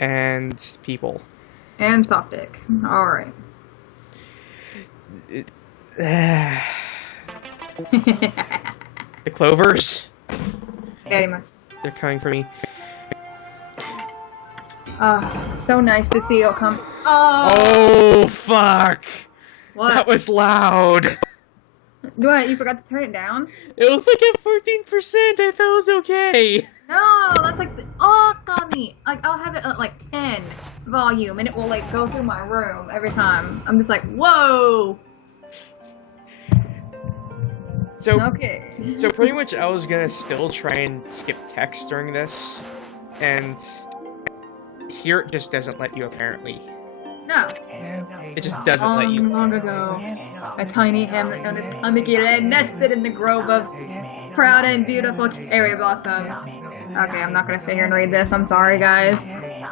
and people. And soft dick. Alright. The clovers. Very much. They're coming for me. So nice to see Okami. Oh, fuck! What? That was loud! What? You forgot to turn it down? It was like at 14%, I thought it was okay! No, that's like the Okami! Like, I'll have it at like 10 volume, and it will like go through my room every time. I'm just like, whoa! Okay. So pretty much I was gonna still try and skip text during this, and here it just doesn't let you, apparently. No. It just doesn't let you. Long ago, a tiny hamlet known as Kamikira nested in the grove of proud and beautiful cherry blossoms. Okay, I'm not gonna sit here and read this. I'm sorry, guys.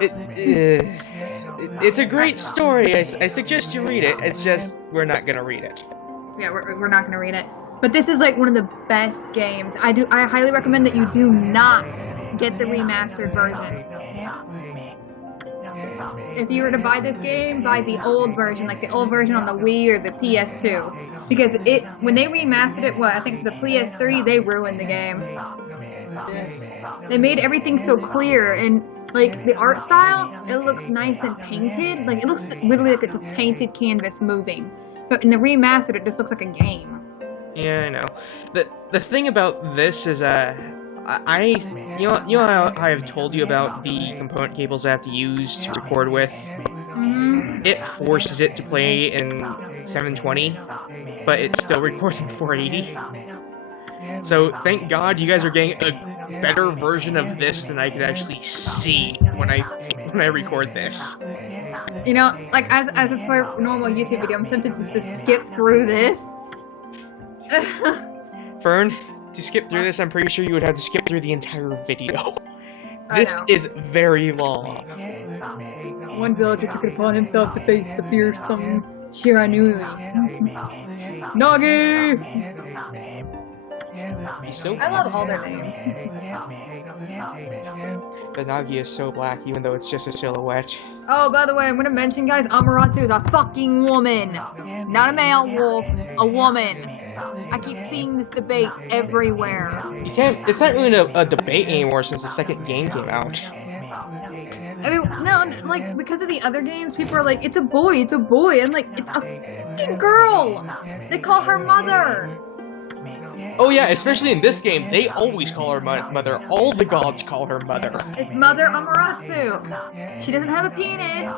It's a great story. I suggest you read it. It's just we're not gonna read it. Yeah, we're not gonna read it. But this is like one of the best games. I highly recommend that you do not get the remastered version. If you were to buy this game, buy the old version, like the old version on the Wii or the PS2. Because when they remastered it, I think for the PS3, they ruined the game. They made everything so clear, and like the art style, it looks nice and painted. Like it looks literally like it's a painted canvas moving. But in the remastered, it just looks like a game. Yeah, I know. The thing about this is, you know how I've told you about the component cables I have to use to record with? Mm-hmm. It forces it to play in 720, but it still records in 480. So thank God you guys are getting a better version of this than I could actually see when I record this. You know, like as a normal YouTube video, I'm tempted just to skip through this. Fern, to skip through this, I'm pretty sure you would have to skip through the entire video. This is very long. One villager took it upon himself to face the fearsome Shiranui. Nagi! I love all their names. The Nagi is so black, even though it's just a silhouette. Oh, by the way, I'm gonna mention, guys, Amaterasu is a fucking woman. Not a male wolf, a woman. I keep seeing this debate everywhere. You can't. It's not really a debate anymore since the second game came out. I mean, no, like, because of the other games, people are like, it's a boy, it's a boy. I'm like, it's a fucking girl. They call her mother. Oh yeah, especially in this game, they always call her mother. All the gods call her mother. It's Mother Amaterasu. She doesn't have a penis.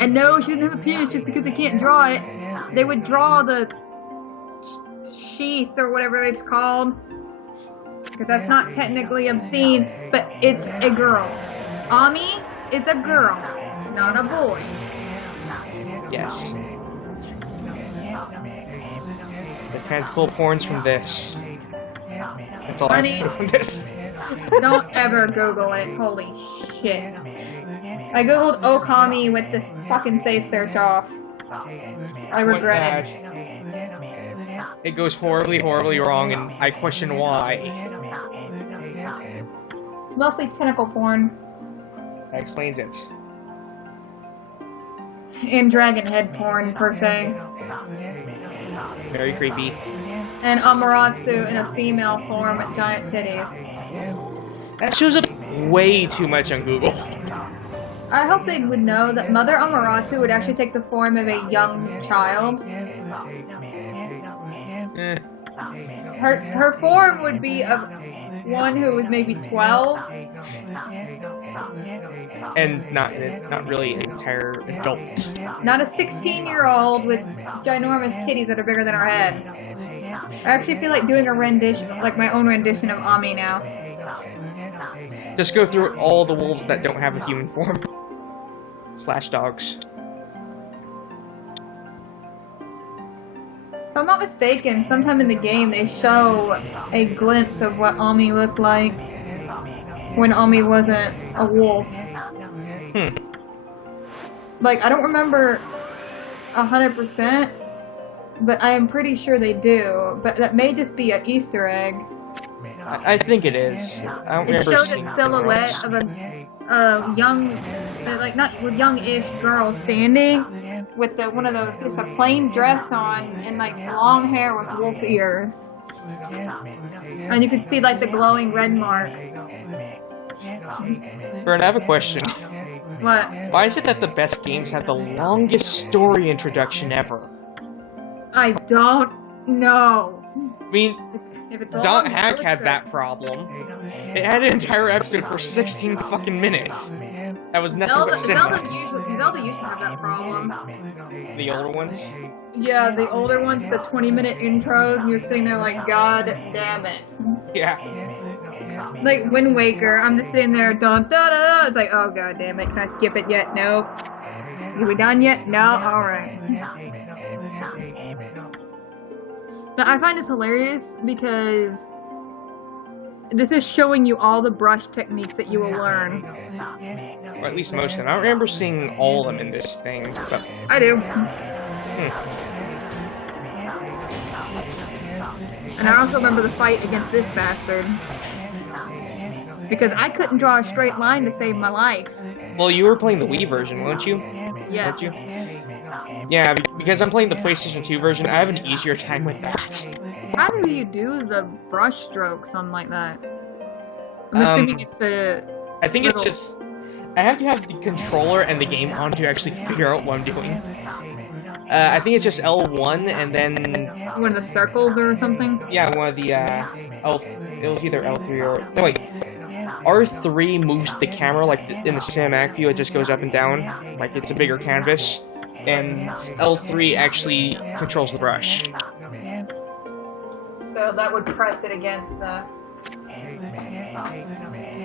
And no, she doesn't have a penis just because they can't draw it. They would draw the sheath or whatever it's called. Because that's not technically obscene, but it's a girl. Ami is a girl, not a boy. Yes. The tentacle porns from this. That's all I have to say from this. Don't ever Google it. Holy shit. I googled Okami with this fucking safe search off. I regret it. It goes horribly, horribly wrong, and I question why. Mostly tentacle porn. That explains it. And dragon head porn, per se. Very creepy. And Amaterasu in a female form with giant titties. That shows up way too much on Google. I hope they would know that Mother Amaterasu would actually take the form of a young child. Her form would be of one who was maybe 12. And not really an entire adult. Not a 16-year-old with ginormous titties that are bigger than her head. I actually feel like doing a rendition, like my own rendition of Ami now. Just go through all the wolves that don't have a human form. / dogs. If I'm not mistaken, sometime in the game they show a glimpse of what Ami looked like when Ami wasn't a wolf. Like, I don't remember 100%, but I am pretty sure they do. But that may just be an Easter egg. I think it is. I don't It remember showed seeing a anything silhouette else. of a young, like not with young-ish girl standing with one of those, just a plain dress on and like long hair with wolf ears, and you could see like the glowing red marks. Fern, I have a question. What? Why is it that the best games have the longest story introduction ever? I don't know. I mean, If it's Dot long, Hack it's had good. that problem. It had an entire episode for 16 fucking minutes. That was nothing but cinema. Zelda used to have that problem. The older ones? Yeah, the older ones, the 20-minute intros, and you're sitting there like, God damn it. Yeah. Like Wind Waker, I'm just sitting there, dun da da da. It's like, oh god damn it, can I skip it yet? Nope. Are we done yet? No? Alright. But I find this hilarious because this is showing you all the brush techniques that you will learn. Or at least most of them. I don't remember seeing all of them in this thing, but... I do. And I also remember the fight against this bastard. Because I couldn't draw a straight line to save my life. Well, you were playing the Wii version, weren't you? Yes. Weren't you? Yeah, because I'm playing the PlayStation 2 version, I have an easier time with that. How do you do the brush strokes on like that? I'm assuming it's the... I think it's just... I have to have the controller and the game on to actually figure out what I'm doing. I think it's just L1 and then... One of the circles or something? Yeah, one of the, it was either L3 or... No, wait. R3 moves the camera, like, in the cinematic view, it just goes up and down. Like, it's a bigger canvas. And L3 actually controls the brush. So that would press it against the...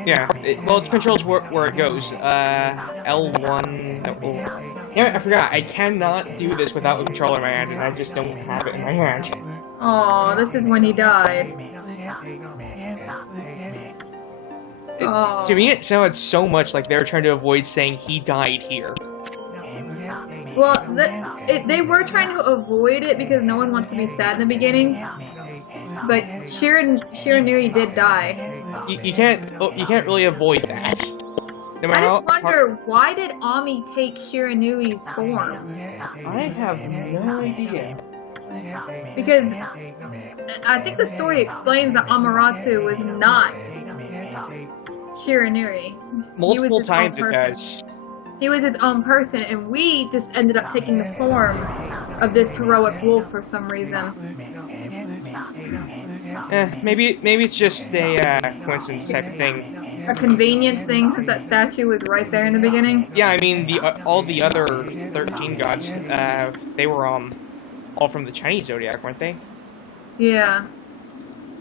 Yeah, well, it controls where it goes. L1... Yeah, I forgot. I cannot do this without a controller in my hand, and I just don't have it in my hand. Oh, this is when he died. To me, it sounded so much like they were trying to avoid saying he died here. Well, they were trying to avoid it because no one wants to be sad in the beginning. But Shiranui did die. You can't really avoid that. No I just wonder, why did Ami take Shiranui's form? I have no idea. Because I think the story explains that Amaterasu was not Shiranui. Multiple times it does. He was his own person, and we just ended up taking the form of this heroic wolf for some reason. Maybe it's just a coincidence type of thing. A convenience thing, since that statue was right there in the beginning. Yeah, I mean all the other 13 gods, they were all from the Chinese zodiac, weren't they? Yeah.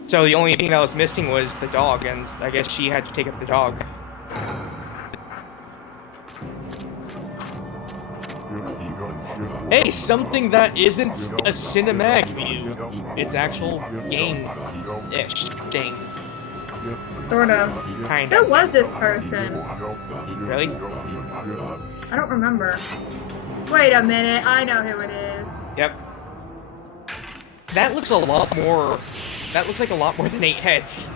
So the only thing that was missing was the dog, and I guess she had to take up the dog. Hey, something that isn't a cinematic view. It's actual game-ish thing. Sort of. Kind Who of. was this person? Really? I don't remember. Wait a minute, I know who it is. Yep. That looks a lot more... That looks like a lot more than 8 heads.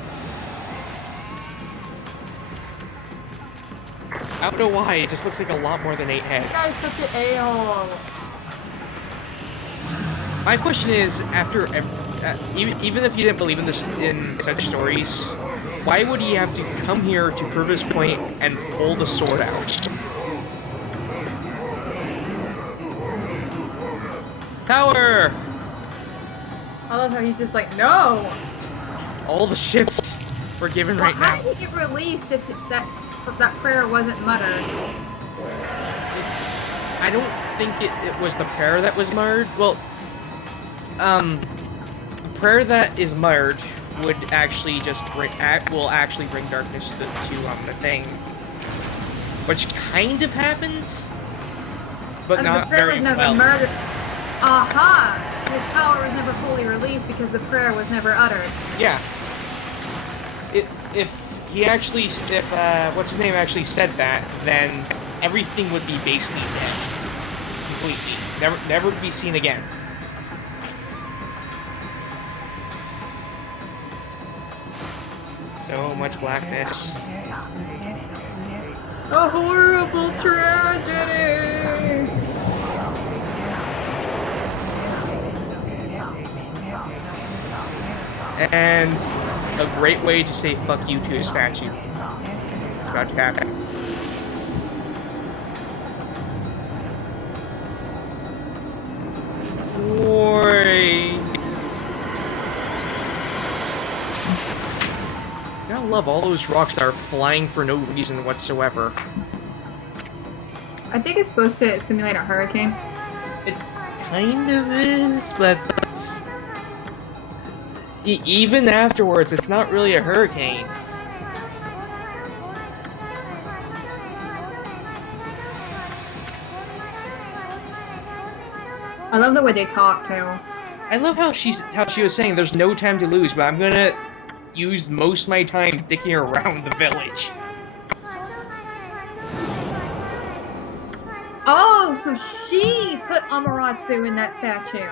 I don't know why, it just looks like a lot more than 8 heads. This guy's such an a-hole. My question is, after even if you didn't believe in such stories, why would he have to come here to prove his point and pull the sword out? Power! I love how he's just like, no! All the shit's forgiven right How now. did he get released if that prayer wasn't muttered? I don't think it was the prayer that was muttered. Well, the prayer that is muttered would actually just will actually bring darkness to the thing, which kind of happens, but not the prayer very was never well. murdered. Aha! His power was never fully released because the prayer was never uttered. Yeah. If what's his name actually said that, then everything would be basically dead, completely, never to be seen again. So much blackness. A horrible tragedy! And a great way to say fuck you to a statue. It's about to happen. Boy. I love all those rocks that are flying for no reason whatsoever. I think it's supposed to simulate a hurricane. It kind of is, but that's... even afterwards, it's not really a hurricane. I love the way they talk too. I love how she was saying there's no time to lose, but I'm gonna use most of my time dicking around the village. Oh, so she put Amaterasu in that statue.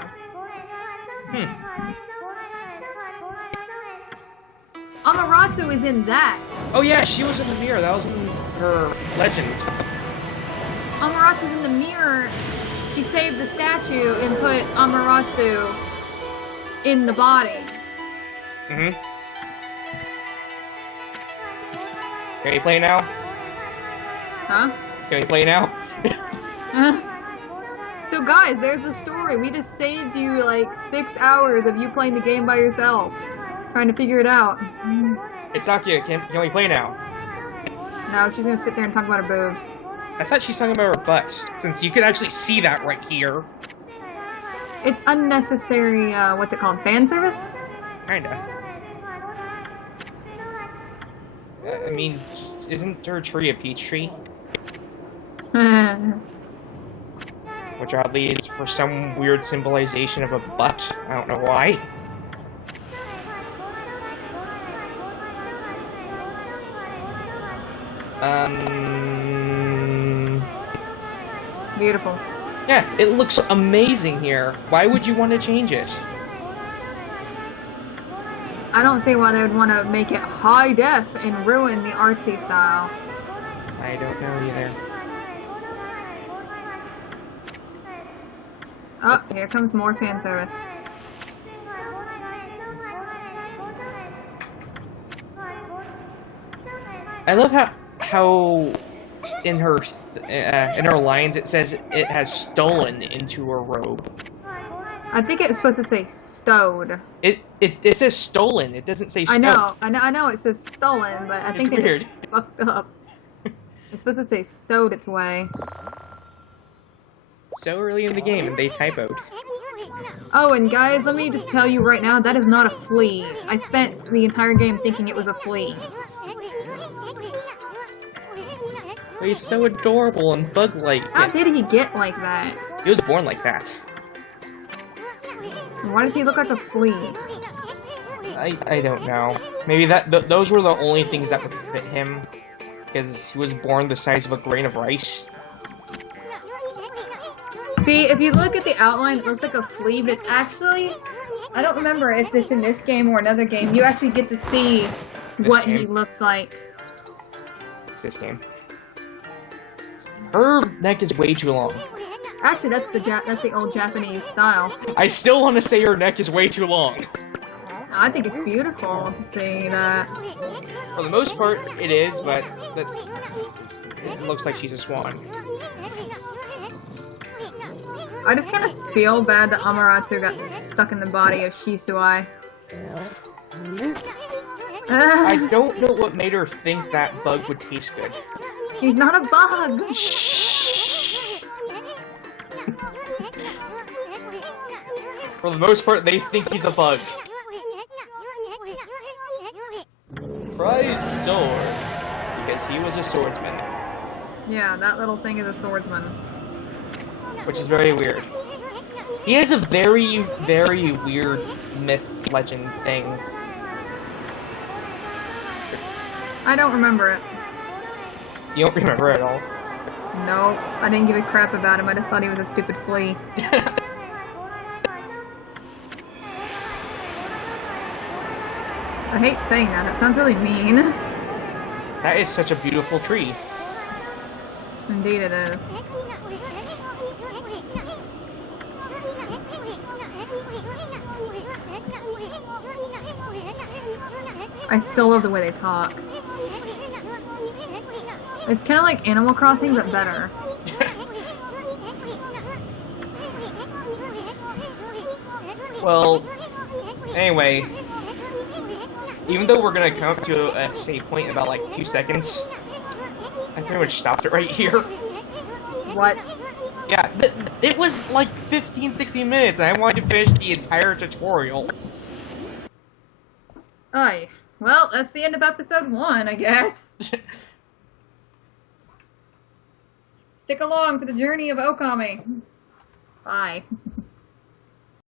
Amaterasu is in that. Oh yeah, she was in the mirror. That was in her legend. Amarasu's in the mirror. She saved the statue and put Amaterasu in the body. Mm-hmm. Can we play now? Huh? Can we play now? So guys, there's the story. We just saved you like 6 hours of you playing the game by yourself, trying to figure it out. It's Sakia. Can we play now? No, she's gonna sit there and talk about her boobs. I thought she's talking about her butt, since you could actually see that right here. It's unnecessary, what's it called, fan service? Kinda. I mean, isn't her tree a peach tree? Which oddly is for some weird symbolization of a butt. I don't know why. Beautiful. Yeah, it looks amazing here. Why would you want to change it? I don't see why they would want to make it high def and ruin the artsy style. I don't know either. Oh, here comes more fan service. I love how in her lines it says it has stolen into her robe. I think it's supposed to say stowed. It says stolen. It doesn't say I stowed. know it says stolen, but I think it's weird. It's fucked up. It's supposed to say stowed its way. So early in the game and they typoed. Oh, and guys, let me just tell you right now, that is not a flea. I spent the entire game thinking it was a flea. He's so adorable and bug-like. How did he get like that? He was born like that. Why does he look like a flea? I don't know. Maybe those were the only things that would fit him, because he was born the size of a grain of rice. See, if you look at the outline, it looks like a flea, but it's actually... I don't remember if it's in this game or another game. You actually get to see what he looks like. It's this game. Her neck is way too long. Actually, that's the old Japanese style. I still want to say her neck is way too long. I think it's beautiful to see that. For the most part, it is, but it looks like she's a swan. I just kind of feel bad that Amaterasu got stuck in the body of Shisui. I don't know what made her think that bug would taste good. He's not a bug! For the most part, they think he's a bug. Prize sword, because he was a swordsman. Yeah, that little thing is a swordsman. Which is very weird. He has a very, very weird myth legend thing. I don't remember it. You don't remember it at all? Nope, I didn't give a crap about him. I just thought he was a stupid flea. I hate saying that. It sounds really mean. That is such a beautiful tree. Indeed it is. I still love the way they talk. It's kind of like Animal Crossing, but better. Well, anyway, even though we're gonna come up to a save point in about like 2 seconds, I pretty much stopped it right here. What? Yeah, it was like 15-16 minutes, and I wanted to finish the entire tutorial. Aye. Well, that's the end of episode 1, I guess. Stick along for the journey of Okami. Bye.